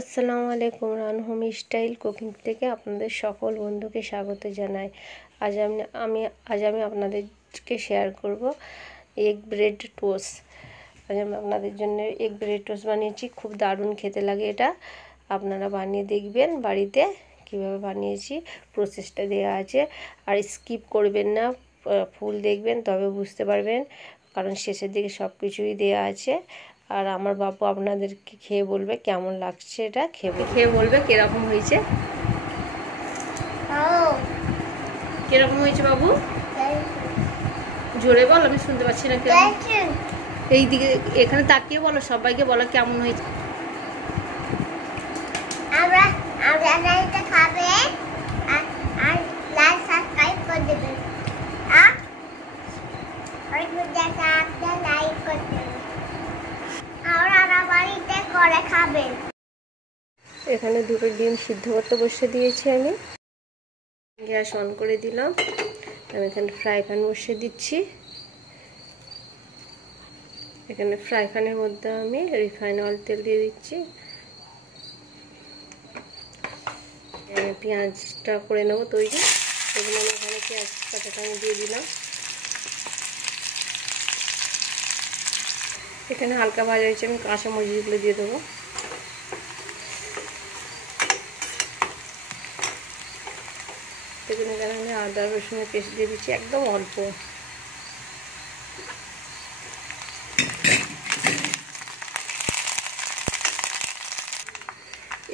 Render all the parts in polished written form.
আসসালামু আলাইকুম। Run home style cooking থেকে আপনাদের সকল বন্ধুকে স্বাগত জানাই। আজ আমি আপনাদেরকে শেয়ার করব এগ ব্রেড টোস্ট। আজ আমি আপনাদের জন্য এগ ব্রেড টোস্ট বানিয়েছি, খুব দারুণ খেতে লাগে এটা। আপনারা বানিয়ে দেখবেন বাড়িতে, কিভাবে বানিয়েছি প্রসেসটা দেওয়া আছে। আর স্কিপ করবেন না, ফুল দেখবেন তবে বুঝতে পারবেন, কারণ শেষের দিকে সব কিছুই দেওয়া আছে। আর আমার বাবু আপনাদেরকে খেয়ে বলবে কেমন লাগছে, এটা খেয়ে বলবে কিরকম হয়েছে। কিরকম হয়েছে বাবু? জোরে বল, আমি শুনতে পাচ্ছি না। এই দিকে এখানে তাকিয়ে বলো, সবাইকে বলো কেমন হয়েছে। এখানে দুটো ডিম সিদ্ধ করতে বসে দিয়েছি আমি। গ্যাস অন করে দিলাম। আমি এখানে ফ্রাই প্যান বসিয়ে দিচ্ছি। এখানে ফ্রাই প্যানের মধ্যে আমি রিফাইন অয়েল তেল দিয়ে দিচ্ছি। পেঁয়াজটা করে নেবো তৈরি। এগুলো আমি এখানে পেঁয়াজ কাটাটা আমি দিয়ে দিলাম। এখানে হালকা ভাজা হয়েছে, আমি কাঁচা মরিচগুলো দিয়ে দেবো। দেখুন এখানে আমি আদা রসুনের পেস্ট দিয়ে দিচ্ছি, একদম অল্প।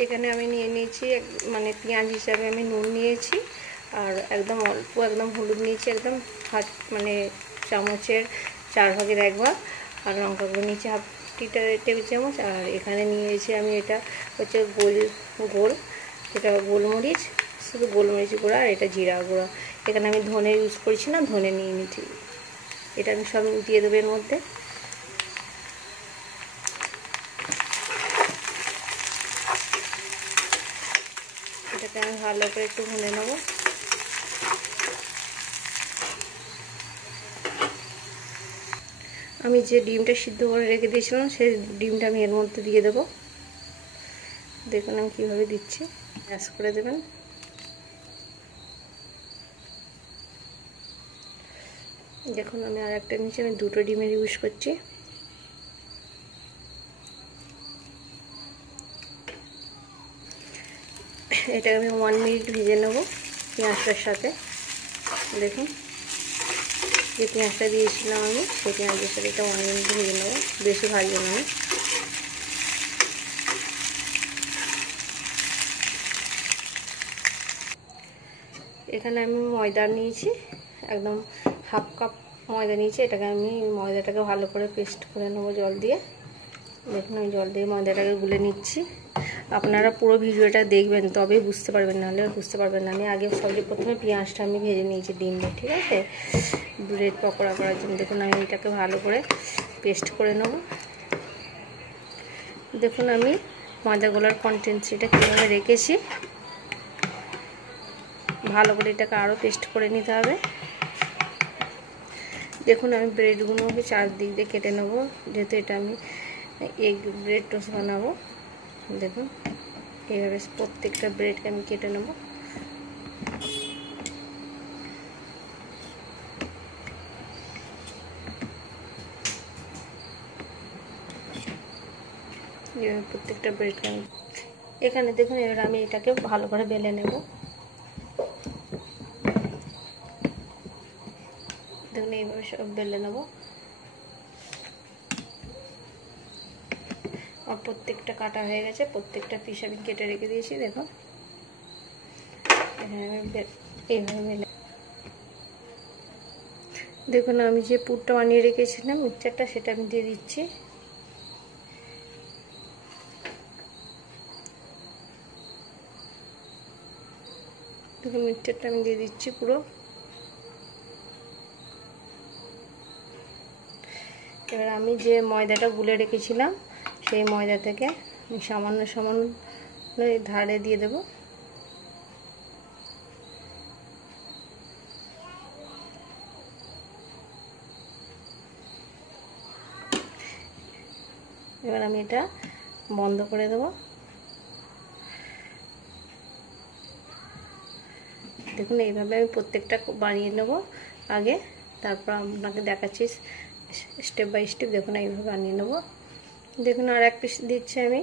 এখানে আমি নিয়ে নিয়েছি মানে পেঁয়াজ হিসাবে আমি নুন নিয়েছি, আর একদম অল্প একদম হলুদ নিয়েছি, একদম মানে চামচের 4 ভাগের 1 ভাগ। আর লঙ্কা গুঁড়ো নিয়েছি হাফ টেবিল চামচ। আর এখানে নিয়েছি আমি, এটা হচ্ছে গোল এটা গোলমরিচ, শুধু গোলমরিচ গুঁড়া, আর এটা জিরা গুঁড়া। এখানে আমি ধনে ইউজ করছি না, ধনে নিয়ে নিচ্ছি। এটা আমি সব দিয়ে দেবো এর মধ্যে। এটাকে আমি ভালো করে একটু ভুনে নেব। আমি যে ডিমটা সিদ্ধ করে রেখে দিয়েছিলাম, সেই ডিমটা আমি এর মধ্যে দিয়ে দেবো। দেখুন আমি কীভাবে দিচ্ছি, ম্যাশ করে দেবেন। দেখুন আমি আর একটা নিচে আমি দুটো ডিমের ইউজ করছি। এটাকে আমি 1 মিনিট ভেজে নেব পেঁয়াজটার সাথে। দেখুন যে পেঁয়াজটা দিয়েছিলাম আমি, সেই পেঁয়াজের সাথে এটা 1 মিনিট ভেজে নেব, বেশি ভাজবো না। এখানে আমি ময়দা নিয়েছি, একদম হাফ কাপ ময়দা নিয়েছি। এটাকে আমি ময়দাটাকে ভালো করে পেস্ট করে নেবো জল দিয়ে। দেখুন আমি জল দিয়ে ময়দাটাকে গুলে নিচ্ছি। আপনারা পুরো ভিডিওটা দেখবেন তবেই বুঝতে পারবেন, নাহলে বুঝতে পারবেন না। আমি আগে প্রথমে পেঁয়াজটা আমি ভেজে নিয়েছি ডিম দিয়ে, ঠিক আছে, ব্রেড পকোড়া করার জন্য। দেখুন আমি এটাকে ভালো করে পেস্ট করে নেব। দেখুন আমি ময়দাগুলোর কনসিস্টেন্সিটা কীভাবে রেখেছি, ভালো করে এটাকে আরও পেস্ট করে নিতে হবে। দেখুন আমি ব্রেডগুলোকে চারদিক দিয়ে কেটে নেব, যেহেতু এটা আমি এগ ব্রেড টোস্ট বানাবো। দেখুন এইভাবে প্রত্যেকটা ব্রেডকে আমি কেটে নেব। এইভাবে প্রত্যেকটা ব্রেডকে আমি এখানে দেখুন, এবার আমি এটাকে ভালো করে বেলে নেব। দেখুন এইভাবে সব বেলে নেব। আর প্রত্যেকটা কাটা হয়ে গেছে, প্রত্যেকটা পিস আমি কেটে রেখে দিয়েছি। দেখুন এইভাবে বেলে। দেখুন আমি যে পুরটা বানিয়ে রেখেছিলাম মিক্সচারটা, সেটা আমি দিয়ে দিচ্ছি। দেখুন মিক্সচারটা আমি দিয়ে দিচ্ছি পুরো। এবার আমি যে ময়দাটা গুলে রেখেছিলাম, সেই ময়দা থেকে আমি সামান্য ধারে দিয়ে দেব। এবার আমি এটা বন্ধ করে দেবো। দেখুন এইভাবে আমি প্রত্যেকটা বানিয়ে নেব আগে, তারপর আপনাকে দেখাচ্ছি স্টেপ বাই স্টেপ। দেখুন এইভাবে বানিয়ে নেব। দেখুন আর এক পিস দিচ্ছি আমি।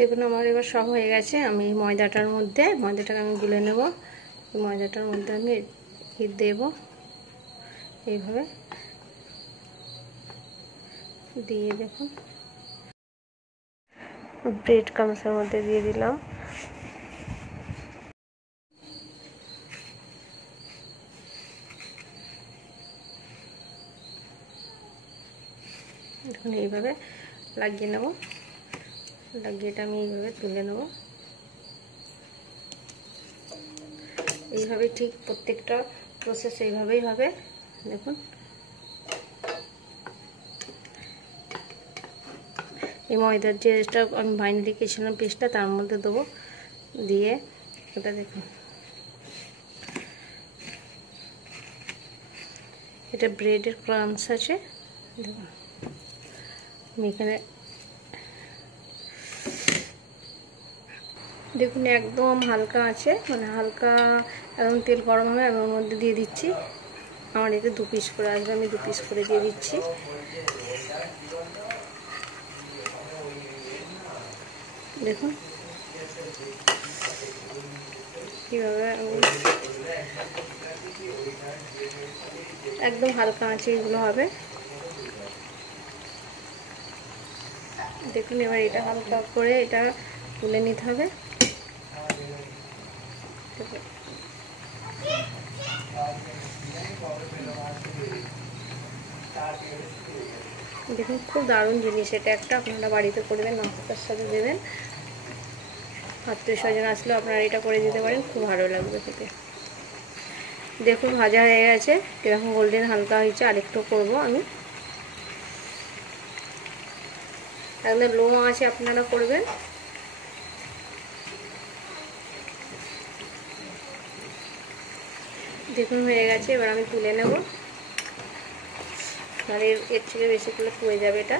দেখুন আমার এবার সব হয়ে গেছে। আমি ময়দাটাকে আমি গুলে নেব। ময়দাটার মধ্যে আমি দেব এইভাবে দিয়ে, দেখুন ব্রেড ক্রাম্বসের মধ্যে দিয়ে দিলাম। দেখুন এইভাবে লাগিয়ে নেব। লাগিয়ে এটা আমি এইভাবে তুলে নেব। এইভাবে ঠিক প্রত্যেকটা প্রসেস এইভাবেই হবে। দেখুন এই ময়দার যেটা আমি বাইরে রেখেছিলাম পেস্টটা তার মধ্যে দেবো, দিয়ে ওটা দেখুন এটা ব্রেডের ক্রাম্বস আছে। দেখুন আমি এখানে দেখুন একদম হালকা আছে, মানে হালকা একদম তেল গরম হবে। আমি ওর মধ্যে দিয়ে দিচ্ছি। আমার এটা 2 পিস করে আসবে, আমি 2 পিস করে দিয়ে দিচ্ছি। দেখুন কীভাবে আমি একদম হালকা আছে এগুলো হবে। দেখুন এবার এটা হালকা করে এটা তুলে নিতে হবে। দেখুন খুব দারুণ জিনিস এটা একটা, আপনারা বাড়িতে করবেন, নাস্তার সাথে দেবেন। আত্মীয় স্বজন আসলেও আপনারা এটা করে দিতে পারেন, খুব ভালো লাগবে খেতে। দেখুন ভাজা হয়ে গেছে, এরকম গোল্ডেন হালকা হয়েছে। আরেকটু করব আমি, একদম লো আঁচে আপনারা করবেন। দেখুন হয়ে গেছে, এবার আমি তুলে নেব। আর এর থেকে বেশি করলে পুড়ে যাবে এটা।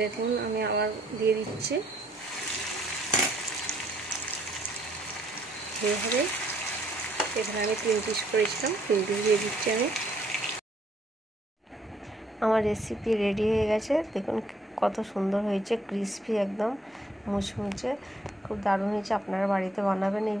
দেখুন আমি আবার দিয়ে দিচ্ছি এইভাবে। এখানে আমি 3 পিস করেছিলাম, 3 পিস দিয়ে দিচ্ছি আমি। আমার রেসিপি রেডি হয়ে গেছে। দেখুন কত সুন্দর হয়েছে, ক্রিসপি একদম মুচমুচে, খুব দারুণ হয়েছে। আপনারা বাড়িতে বানাবেন এই